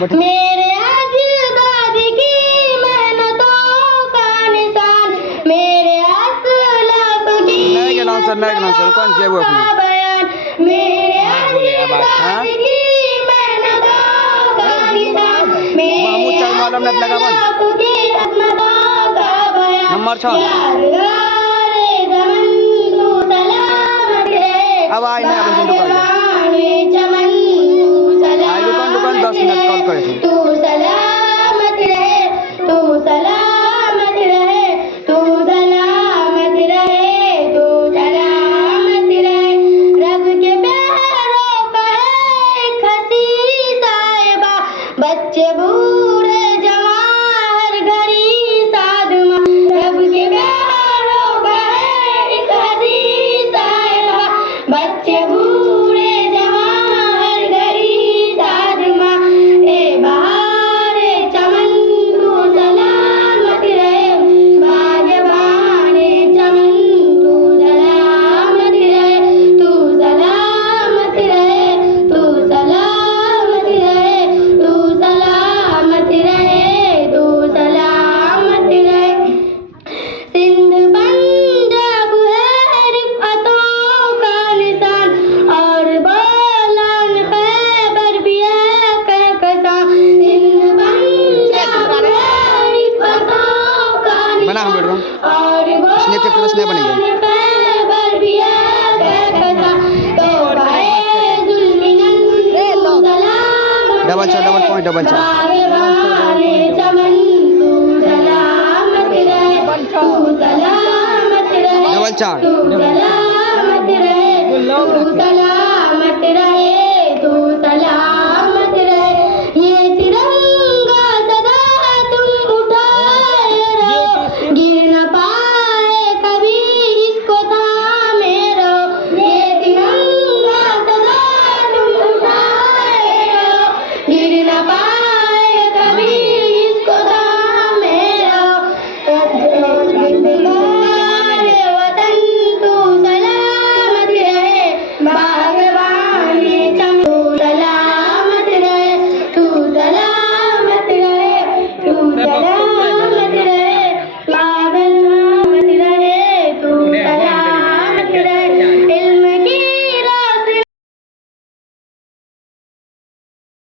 मेरे अजदाद की मेहनतों का निशान, मेरे असलाफ की कौन जे वो अपनी बयान, मेरे अजदाद की मेहनतों का निशान, महमूद चल मालूम नहीं लगा बन असलाफ की अजमतों का बयान। नंबर 6 यारगारे ज़मन तू सलामत रहे, अब आई नहीं अपन दुकान बागबाने चमन तू आई दुकान 10 मिनट कॉल करे छी तू सलामत रहे, तू सलामत रहे, तू सलामत रहे, तू सलामत रहे। रब के प्यारों का है एक हसी साहिबा, बच्चे बूढ़े जवान हर घड़ी साधमा। रब के प्यारों का है एक हसी साहिबा, बच्चे बूढ़े जवान हर घड़ी साधमा। ए बहारे चमन तू सलामत रहे, बागबाने चमन तू सलामत रहे, तू सलामत रहे, तू सलामत रहे, तू सलामत रहे, तू सलामत रहे। सिंध पंजाब है रिफ़तों का निशान, और बोलान खैबर भी है कहकशां। सिंध पंजाब है रिफ़तों का बना हम निशान, बेटा और स्नैप चैट पे बस नहीं बनेगी खैबर भी है कहकशां। तो भाई जुल्मिनन तू सलामत डबल चार डबल पॉइंट डबल चार बागबाने चमन तू सलामत रहे, तू सलामत रहे, डबल चार तू सलामत रहे, तू सलामत